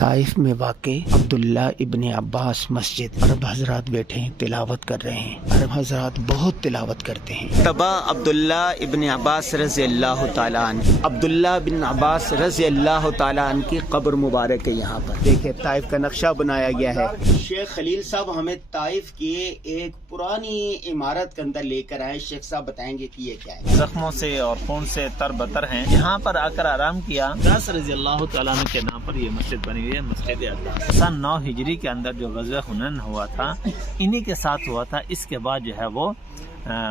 طائف میں واقع عبداللہ ابن عباس مسجد، عرب حضرات بیٹھے ہیں تلاوت کر رہے ہیں۔ عرب حضرات بہت تلاوت کرتے ہیں۔ تبا عبداللہ ابن عباس رضی اللہ تعالیٰ عنہ، عبداللہ بن عباس رضی اللہ تعالیٰ عنہ کی قبر مبارک ہے۔ یہاں پر دیکھیں طائف کا نقشہ بنایا گیا ہے۔ شیخ خلیل صاحب ہمیں طائف کی ایک پرانی عمارت کے اندر لے کر آئے۔ شیخ صاحب بتائیں گے کہ یہ کیا ہے؟ زخموں سے اور خون سے تر بتر ہیں، یہاں پر آ کر آرام کیا۔ عباس رضی اللہ تعالیٰ عنہ کے نام پر یہ مسجد بنی ہوئی ہے، مسجد عباس۔ سن 9 ہجری کے اندر جو غزوہ حنین ہوا تھا انہی کے ساتھ ہوا تھا۔ اس کے بعد جو ہے وہ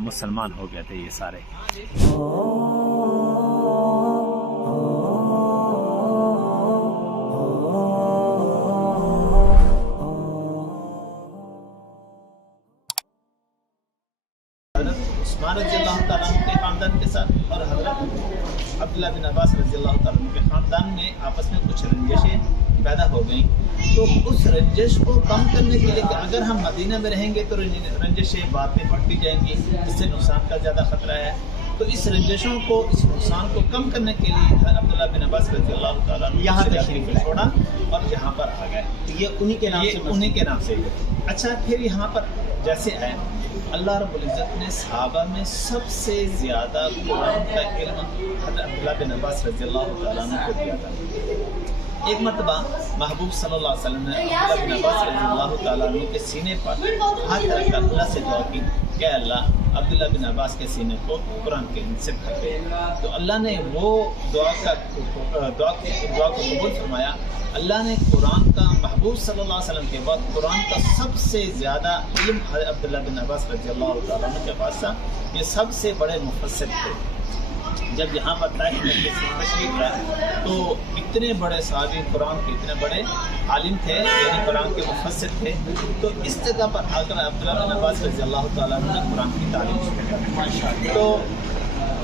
مسلمان ہو گئے تھے یہ سارے۔ عثمان رضی اللہ تعالیٰ عنہ کے خاندان کے ساتھ اور حضرت عبداللہ بن عباس رضی اللہ تعالیٰ عنہ کے خاندان میں آپس میں کچھ رنجشیں پیدا ہو گئیں۔ تو اس رنجش کو کم کرنے کے لیے کہ اگر ہم مدینہ میں رہیں گے تو رنجشیں باتیں بڑھتی جائیں گی، اس سے نقصان کا زیادہ خطرہ ہے۔ تو اس رنجشوں کو، اس نقصان کو کم کرنے کے لیے عبداللہ بن عباس رضی اللہ تعالیٰ عنہ یہاں تشریف چھوڑا اور یہاں پر آ گئے۔ یہ انہی کے نام سے، انہی کے نام سے۔ اچھا، پھر یہاں پر جیسے آئے، اللہ رب العزت نے صحابہ میں سب سے زیادہ قرآن کا علم حضرت عبداللہ بن عباس رضی اللہ تعالیٰ عنہ کو دیا تھا۔ ایک مرتبہ محبوب صلی اللہ علیہ وسلم نے عبداللہ بن عباس رضی اللہ تعالیٰ عنہ کے سینے پر ہاتھ رکھ کر اللہ سے دعا کی کہ اللہ عبداللہ بن عباس کے سینے کو قرآن کے علم سے بھر دے۔ تو اللہ نے وہ دعا کو قبول فرمایا۔ اللہ نے قرآن کا، محبوب صلی اللہ علیہ وسلم کے بعد قرآن کا سب سے زیادہ علم عبداللہ بن عباس رضی اللہ تعالیٰ عنہ کے پاس تھا۔ یہ سب سے بڑے مفسر تھے۔ جب یہاں پر طائف میں تشریف لائے تو اتنے بڑے صحابی، قرآن کے اتنے بڑے عالم تھے، یعنی قرآن کے مفسر تھے۔ تو اس جگہ پر آ کر عبداللہ بن عباس رضی اللہ تعالیٰ عنہ نے قرآن کی تعلیم شروع کی۔ تو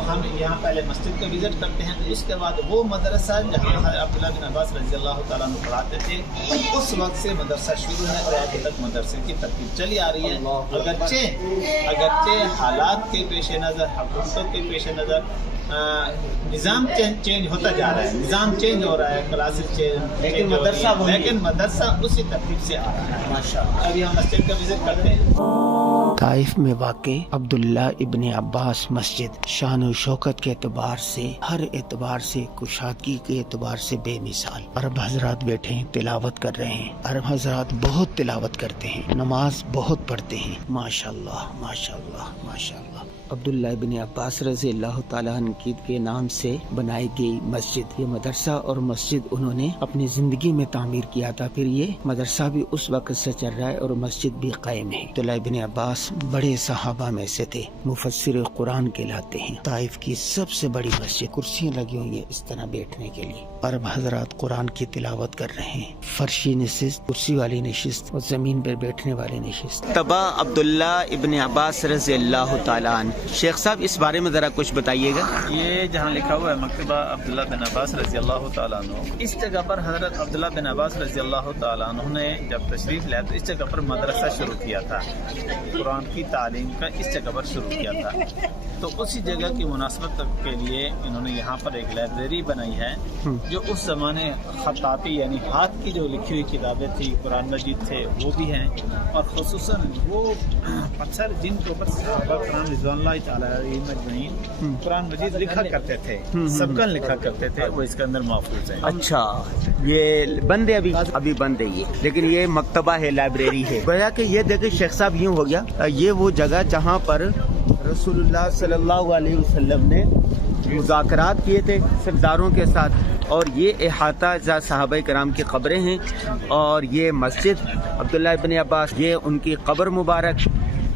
ہم یہاں پہلے مسجد کو وزٹ کرتے ہیں، تو اس کے بعد وہ مدرسہ جہاں عبداللہ بن عباس رضی اللہ تعالیٰ عنہ پڑھاتے تھے، اس وقت سے مدرسہ شروع ہے اور آج تک مدرسے کی ترتیب چلی آ رہی ہے۔ اگرچہ حالات کے پیش نظر، حکومتوں کے پیش نظر نظام چینج ہوتا جا رہا ہے، نظام چینج ہو رہا ہے، کلاسز چینج، لیکن مدرسہ اسی ترتیب سے آ رہا ہے۔ ماشاءاللہ۔ ابھی ہم مسجد کا وزٹ کرتے ہیں۔ طائف میں واقع عبداللہ ابن عباس مسجد شان و شوکت کے اعتبار سے، ہر اعتبار سے، کشادگی کے اعتبار سے بے مثال۔ عرب حضرات بیٹھے ہیں تلاوت کر رہے ہیں۔ عرب حضرات بہت تلاوت کرتے ہیں، نماز بہت پڑھتے ہیں۔ ماشاءاللہ ماشاءاللہ ماشاءاللہ۔ عبداللہ ابن عباس رضی اللہ تعالیٰ عنہ کے نام سے بنائی گئی مسجد، یہ مدرسہ اور مسجد انہوں نے اپنی زندگی میں تعمیر کیا تھا۔ پھر یہ مدرسہ بھی اس وقت سے چل رہا ہے اور مسجد بھی قائم ہے۔ عبداللہ ابن عباس بڑے صحابہ میں سے تھے، مفسر قرآن کہلاتے ہیں۔ طائف کی سب سے بڑی مسجد، کرسیاں لگی ہوئی ہیں اس طرح بیٹھنے کے لیے۔ عرب حضرات قرآن کی تلاوت کر رہے ہیں، فرشی نشست، کرسی والی نشست اور زمین پر بیٹھنے والی نشست۔ تبا عبداللہ ابن عباس رضی اللہ تعالیٰ عنہ، شیخ صاحب اس بارے میں ذرا کچھ بتائیے گا۔ یہ جہاں لکھا ہوا ہے مکتبہ عبداللہ بن عباس رضی اللہ تعالیٰ عنہ، اس جگہ پر حضرت عبداللہ بن عباس رضی اللہ تعالیٰ عنہ نے جب تشریف لیا تو اس جگہ پر مدرسہ شروع کیا تھا، قرآن کی تعلیم کا اس جگہ پر شروع کیا تھا۔ تو اسی جگہ کی مناسبت کے لیے انہوں نے یہاں پر ایک لائبریری بنائی ہے، جو اس زمانے خطاطی یعنی ہاتھ کی جو لکھی ہوئی کتابیں تھی، قرآن مجید تھے، وہ بھی ہیں، اور خصوصاً وہ اکثر جن کے اوپر صحابہ کرام رضوان اللہ تعالیٰ علیہم اجمعین قرآن مجید لکھا کرتے تھے، سبقاً لکھا کرتے تھے، وہ اس کے اندر محفوظ ہیں۔ اچھا، یہ بند ہے، ابھی بند ہے یہ، لیکن یہ مکتبہ ہے، لائبریری ہے۔ گویا کہ یہ دیکھیں شیخ صاحب یوں ہو گیا، یہ وہ جگہ جہاں پر رسول اللہ صلی اللہ علیہ وسلم نے مذاکرات کیے تھے سرداروں کے ساتھ، اور یہ احاطہ صحابہ کرام کی قبریں ہیں، اور یہ مسجد عبداللہ ابن عباس، یہ ان کی قبر مبارک،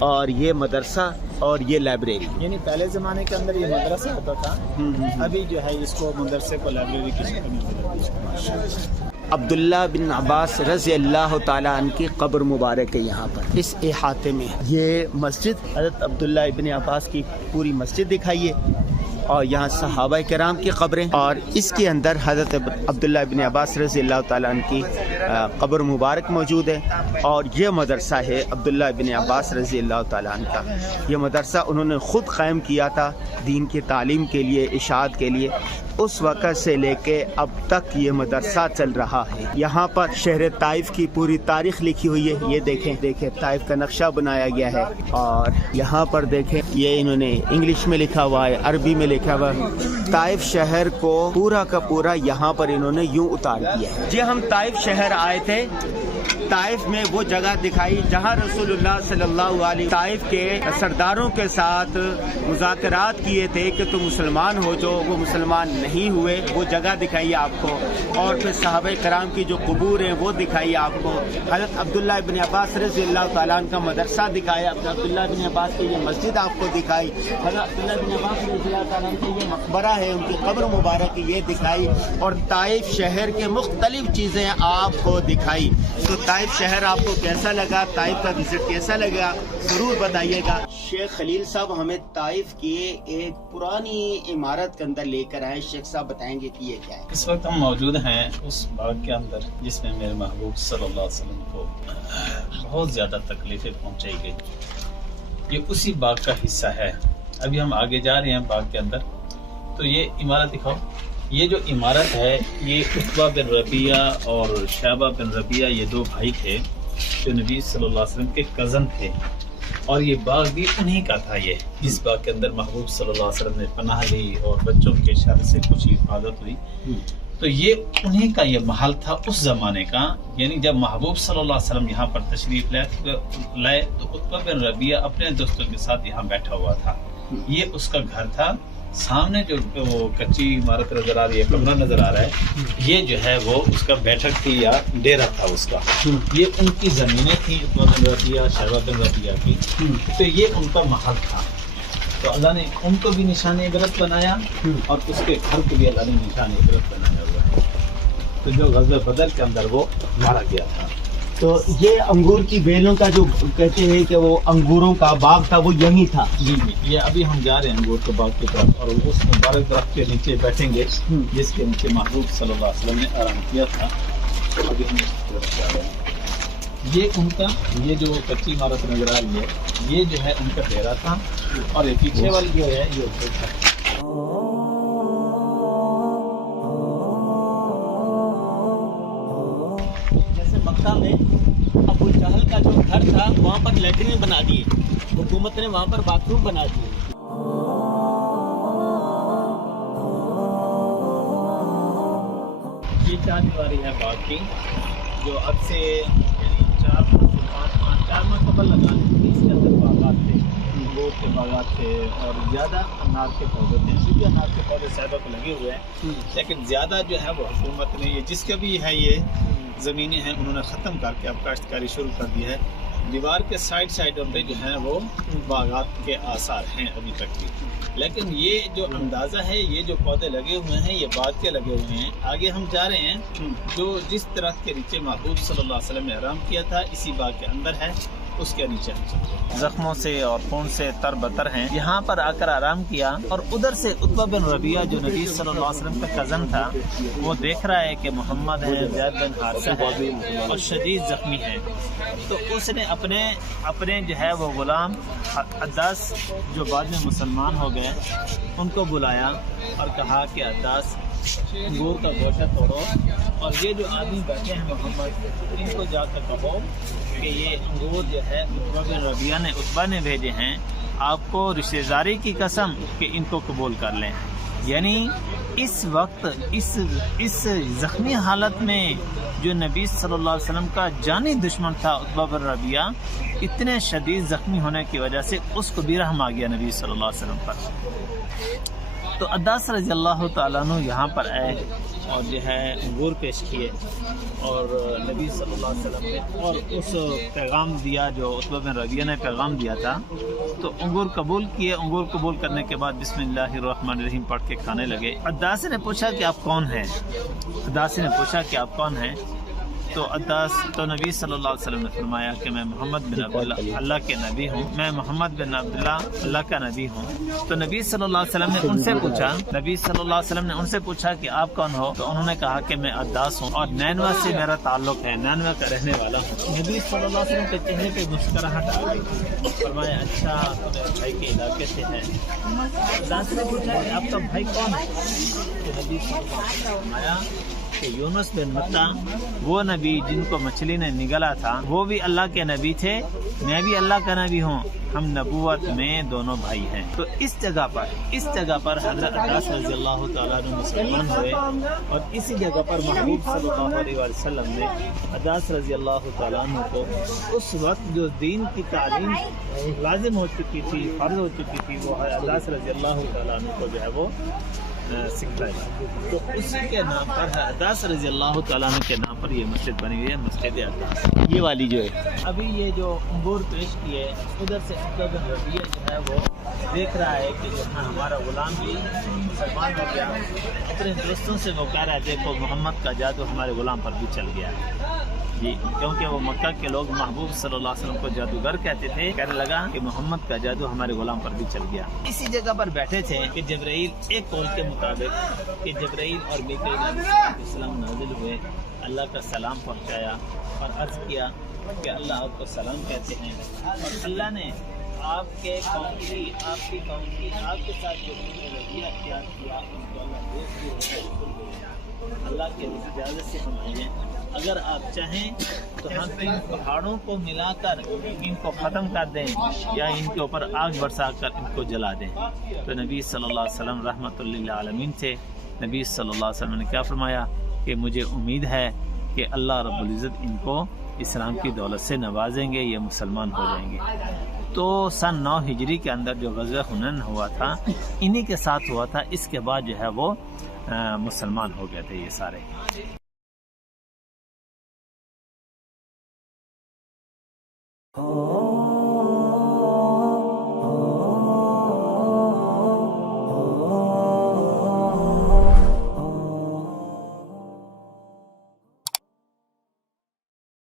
اور یہ مدرسہ اور یہ لائبریری۔ یعنی پہلے زمانے کے اندر یہ مدرسہ ہوتا تھا، ابھی جو ہے اس کو مدرسے کو لائبریری کی شکل میں بدل دیا۔ عبداللہ بن عباس رضی اللہ تعالیٰ عنہ کی قبر مبارک ہے یہاں پر اس احاطے میں۔ یہ مسجد حضرت عبداللہ ابن عباس کی پوری مسجد دکھائیے، اور یہاں صحابہ کرام کی قبریں، اور اس کے اندر حضرت عبداللہ ابن عباس رضی اللہ تعالیٰ عنہ کی قبر مبارک موجود ہے، اور یہ مدرسہ ہے عبداللہ ابن عباس رضی اللہ تعالیٰ عنہ کا۔ یہ مدرسہ انہوں نے خود قائم کیا تھا دین کی تعلیم کے لیے، اشاعت کے لیے۔ اس وقت سے لے کے اب تک یہ مدرسہ چل رہا ہے۔ یہاں پر شہر طائف کی پوری تاریخ لکھی ہوئی ہے، یہ دیکھیں طائف کا نقشہ بنایا گیا ہے، اور یہاں پر دیکھیں یہ انہوں نے انگلش میں لکھا ہوا ہے، عربی میں لکھا ہوا ہے۔ طائف شہر کو پورا کا پورا یہاں پر انہوں نے یوں اتار دیا ہے۔ جی ہم طائف شہر آئے تھے، طائف میں وہ جگہ دکھائی جہاں رسول اللہ صلی اللہ علیہ طائف کے سرداروں کے ساتھ مذاکرات کیے تھے کہ تم مسلمان ہو جو، وہ مسلمان نہیں ہوئے، وہ جگہ دکھائی آپ کو، اور پھر صحابہ کرام کی جو قبور ہیں وہ دکھائی آپ کو۔ حضرت عبداللہ ابن عباس رضی اللہ تعالیٰ عنہ کا مدرسہ دکھایا، عبداللہ ابن عباس کی یہ مسجد آپ کو دکھائی، حضرت عبداللہ ابن عباس رضی اللہ تعالیٰ عنہ کا یہ مقبرہ ہے، ان کی قبر مبارک یہ دکھائی، اور طائف شہر کے مختلف چیزیں آپ کو دکھائی۔ تو طائف شہر آپ کو کیسا لگا، طائف کا وزٹ کیسا لگا، ضرور بتائیے گا۔ شیخ خلیل صاحب ہمیں طائف کی ایک پرانی عمارت کے اندر لے کر آئے، شیخ صاحب بتائیں گے کہ یہ کیا ہے؟ اس وقت ہم موجود ہیں اس باغ کے اندر جس میں میرے محبوب صلی اللہ علیہ وسلم کو بہت زیادہ تکلیفیں پہنچائی گئی۔ یہ اسی باغ کا حصہ ہے۔ ابھی ہم آگے جا رہے ہیں باغ کے اندر، تو یہ عمارت دکھاؤ۔ یہ جو عمارت ہے یہ عتبہ بن ربیعہ اور شیبہ بن ربیعہ، یہ دو بھائی تھے جو نبی صلی اللہ علیہ وسلم کے کزن تھے، اور یہ باغ بھی انہی کا تھا۔ یہ اس باغ کے اندر محبوب صلی اللہ علیہ وسلم نے پناہ لی اور بچوں کے شر سے کچھ حفاظت ہوئی، تو یہ انہی کا یہ محل تھا اس زمانے کا۔ یعنی جب محبوب صلی اللہ علیہ وسلم یہاں پر تشریف لائے تو عتبہ بن ربیعہ اپنے دوستوں کے ساتھ یہاں بیٹھا ہوا تھا، یہ اس کا گھر تھا۔ سامنے جو وہ کچی عمارت نظر آ رہی ہے، کمرہ نظر آ رہا ہے، یہ جو ہے وہ اس کا بیٹھک تھی یا ڈیرا تھا اس کا۔ یہ ان کی زمینیں تھیں عتبہ بن ربیعہ، شیبہ بن ربیعہ کی، تو یہ ان کا محل تھا۔ تو اللہ نے ان کو بھی نشان عبرت بنایا اور اس کے گھر کو بھی اللہ نے نشان عبرت بنایا ہوا ہے۔ تو جو غزوہ بدر کے اندر وہ مارا گیا تھا۔ تو یہ انگور کی بیلوں کا جو کہتے ہیں کہ وہ انگوروں کا باغ تھا، وہ یہی تھا؟ جی جی، یہ ابھی ہم جا رہے ہیں انگور کے باغ کی طرف، اور اس مبارک درخت کے نیچے بیٹھیں گے جس کے نیچے محبوب صلی اللہ علیہ وسلم نے آرام کیا تھا۔ ابھی ہم اس کی طرف جا رہے ہیں۔ یہ ان کا، یہ جو کچی عمارت نظر آ رہی ہے، یہ جو ہے ان کا ڈیرا تھا، اور یہ پیچھے والی جو ہے یہ ہوٹل تھا۔ جیسے مکہ میں ابو جہل کا جو گھر تھا وہاں پر لیٹرین بنا دیے، حکومت نے وہاں پر باتھ روم بنا دیے۔ یہ چار دیواری ہے باغ کی، جو اب سے یعنی 4 ماہ قبل لگا لیں، اس کے اندر باغات تھے، انگور کے باغات تھے، اور زیادہ انار کے پودے تھے۔ ابھی بھی انار کے پودے صاحبہ کو لگے ہوئے ہیں، لیکن زیادہ جو ہے وہ حکومت نے، یہ جس کا بھی ہے یہ زمینیں ہیں، انہوں نے ختم کر کے اب کاشتکاری شروع کر دی ہے۔ دیوار کے سائڈوں پہ جو ہیں وہ باغات کے آثار ہیں ابھی تک بھی، لیکن یہ جو اندازہ ہے، یہ جو پودے لگے ہوئے ہیں یہ باغ کے لگے ہوئے ہیں۔ آگے ہم جا رہے ہیں، جو جس درخت کے نیچے محبوب صلی اللہ علیہ وسلم نے آرام کیا تھا اسی باغ کے اندر ہے، اس کے نیچے ہم چلتے ہیں۔ زخموں سے اور خون سے تر بتر ہیں، یہاں پر آ کر آرام کیا، اور ادھر سے عتبہ بن ربیعہ جو نبی صلی اللہ علیہ وسلم کا کزن تھا، وہ دیکھ رہا ہے کہ محمد ہے، زید بن حارثہ ہے اور شدید زخمی ہے، تو اس نے اپنے جو ہے وہ غلام عداس جو بعد میں مسلمان ہو گئے ان کو بلایا اور کہا کہ عداس انگور کا گوشہ توڑو، اور یہ جو آدمی بیٹھے ہیں محمد، ان کو جا کر کہو کہ یہ انگور جو ہے عتبہ بن ربیعہ نے عتبہ نے بھیجے ہیں، آپ کو رشتہ داری کی قسم کہ ان کو قبول کر لیں۔ یعنی اس وقت اس زخمی حالت میں جو نبی صلی اللہ علیہ وسلم کا جانی دشمن تھا عتبہ بن ربیعہ، اتنے شدید زخمی ہونے کی وجہ سے اس کو بھی رحم آ گیا نبی صلی اللہ علیہ وسلم پر۔ تو عداس رضی اللہ تعالیٰ عنہ یہاں پر آئے اور جو ہے انگور پیش کیے، اور نبی صلی اللہ علیہ وسلم نے اور اس پیغام دیا جو عتبہ بن ربیعہ نے پیغام دیا تھا، تو انگور قبول کیے۔ انگور قبول کرنے کے بعد بسم اللہ الرحمن الرحیم پڑھ کے کھانے لگے۔ عداس نے پوچھا کہ آپ کون ہیں؟ عداس نے پوچھا کہ آپ کون ہیں؟ تو عداس تو نبی صلی اللہ علیہ وسلم نے فرمایا کہ میں محمد بن عبداللہ اللہ کے نبی ہوں، میں محمد بن عبداللہ اللہ کا نبی ہوں۔ تو نبی صلی اللہ علیہ وسلم نے ان سے پوچھا، نبی صلی اللہ علیہ وسلم نے ان سے پوچھا کہ آپ کون ہو؟ تو انہوں نے کہا کہ میں عداس ہوں اور نینوا سے میرا تعلق ہے، نینوا کا رہنے والا ہوں۔ نبی صلی اللہ علیہ وسلم کے چہرے پہ مسکراہٹ آ گئی، فرمایا اچھا تو میرے بھائی کے علاقے سے ہے۔ عداس نے پوچھا کہ آپ کا بھائی کون ہے؟ تو نبی صلی اللہ علیہ وسلم نے فرمایا کہ یونس بن متا، وہ نبی جن کو مچھلی نے نگلا تھا، وہ بھی اللہ کے نبی تھے، میں بھی اللہ کا نبی ہوں، ہم نبوت میں دونوں بھائی ہیں۔ تو اس جگہ پر حضرت عداس رضی اللہ تعالیٰ عنہ مسلمان ہوئے، اور اسی جگہ پر محبوب صلی اللہ علیہ وسلم نے عداس رضی اللہ تعالیٰ عنہ کو اس وقت جو دین کی تعلیم لازم ہو چکی تھی، فرض ہو چکی تھی، وہ عداس رضی اللہ تعالیٰ عنہ کو جو ہے وہ سکھلائی۔ تو اسی کے نام پر عداس رضی اللہ تعالیٰ عنہ کے نام پر یہ مسجد بنی ہوئی ہے، مسجد عداس، یہ والی جو ہے۔ ابھی یہ جو انگور پیش کیے، ادھر سے عقبہ بن ربیعہ جو ہے وہ دیکھ رہا ہے کہ جہاں ہمارا غلام بھی مسلمان ہو گیا، اپنے دوستوں سے وہ کہہ رہا ہے دیکھو محمد کا جادو ہمارے غلام پر بھی چل گیا جی، کیونکہ وہ مکہ کے لوگ محبوب صلی اللہ علیہ وسلم کو جادوگر کہتے تھے، کہنے لگا کہ محمد کا جادو ہمارے غلام پر بھی چل گیا۔ اسی جگہ پر بیٹھے تھے کہ جبرائیل، ایک قول کے مطابق کہ جبرائیل اور میکائیل علیہ السلام نازل ہوئے، اللہ کا سلام پہنچایا اور عرض کیا کہ اللہ آپ کو سلام کہتے ہیں، اور اللہ نے آپ کے قوم کی، آپ کی قوم کی، آپ کے ساتھ جو رویہ اختیار کیا ان کو اللہ دوست بھی، اللہ کے اجازت سے ہم آئے ہیں، اگر آپ چاہیں تو ہم ان پہاڑوں کو ملا کر ان کو ختم کر دیں یا ان کے اوپر آگ برسا کر ان کو جلا دیں۔ تو نبی صلی اللہ علیہ وسلم رحمۃ للعالمین تھے، نبی صلی اللہ علیہ وسلم نے کیا فرمایا کہ مجھے امید ہے کہ اللہ رب العزت ان کو اسلام کی دولت سے نوازیں گے، یہ مسلمان ہو جائیں گے۔ تو سن 9 ہجری کے اندر جو غزوہ حنین ہوا تھا، انہی کے ساتھ ہوا تھا، اس کے بعد جو ہے وہ مسلمان ہو گئے تھے یہ سارے۔ Oh